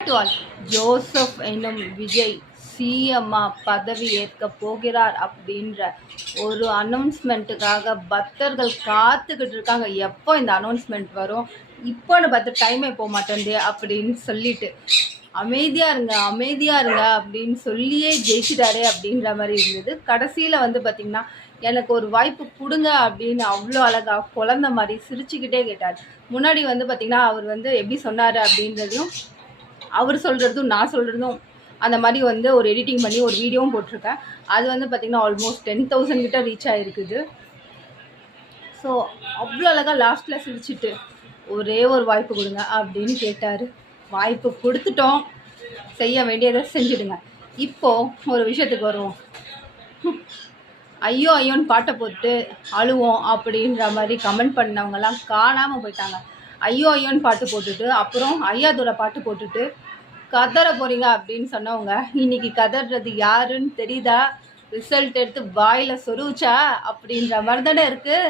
Joseph என்னும் விஜய் சிஎம்மா பதவி ஏற்க போகிறார் அப்படின்ற ஒரு அனௌன்ஸ்மெண்ட்டுக்காக பக்தர்கள் காத்துக்கிட்டு இருக்காங்க. எப்போ இந்த அனௌன்ஸ்மெண்ட் வரும், இப்போன்னு பார்த்து டைமே போக மாட்டேங்குது அப்படின்னு சொல்லிட்டு அமைதியாக இருங்க அமைதியாக இருங்க அப்படின்னு சொல்லியே ஜெயிச்சிட்டாரே அப்படின்ற மாதிரி இருந்தது. கடைசியில் வந்து பார்த்திங்கன்னா எனக்கு ஒரு வாய்ப்பு கொடுங்க அப்படின்னு அவ்வளோ அழகாக குழந்த மாதிரி சிரிச்சுக்கிட்டே கேட்டார். முன்னாடி வந்து பார்த்திங்கன்னா அவர் வந்து எப்படி சொன்னார் அப்படின்றதையும் அவர் சொல்கிறதும் நான் சொல்கிறதும் அந்த மாதிரி வந்து ஒரு எடிட்டிங் பண்ணி ஒரு வீடியோவும் போட்டிருக்கேன். அது வந்து பார்த்திங்கன்னா ஆல்மோஸ்ட் 10,000 கிட்ட ரீச் ஆகிருக்குது. ஸோ அவ்வளோ அழகாக லாஸ்ட்டில் சிரிச்சுட்டு ஒரே ஒரு வாய்ப்பு கொடுங்க அப்படின்னு கேட்டார். வாய்ப்பு கொடுத்துட்டோம், செய்ய வேண்டியதை செஞ்சுடுங்க. இப்போது ஒரு விஷயத்துக்கு வருவோம். ஐயோ ஐயோன்னு பாட்டை போட்டு அழுவோம் அப்படின்ற மாதிரி கமெண்ட் பண்ணவங்கலாம் காணாமல் போயிட்டாங்க. ஐயோ ஐயோன்னு பாட்டு போட்டுட்டு அப்புறம் ஐயாதோட பாட்டு போட்டுட்டு கதற போகிறீங்க அப்படின்னு சொன்னவங்க இன்னைக்கு கதறது யாருன்னு தெரியுதா? ரிசல்ட் எடுத்து வாயில் சொருவிச்சா அப்படின்ற மாதிரி தானே இருக்குது.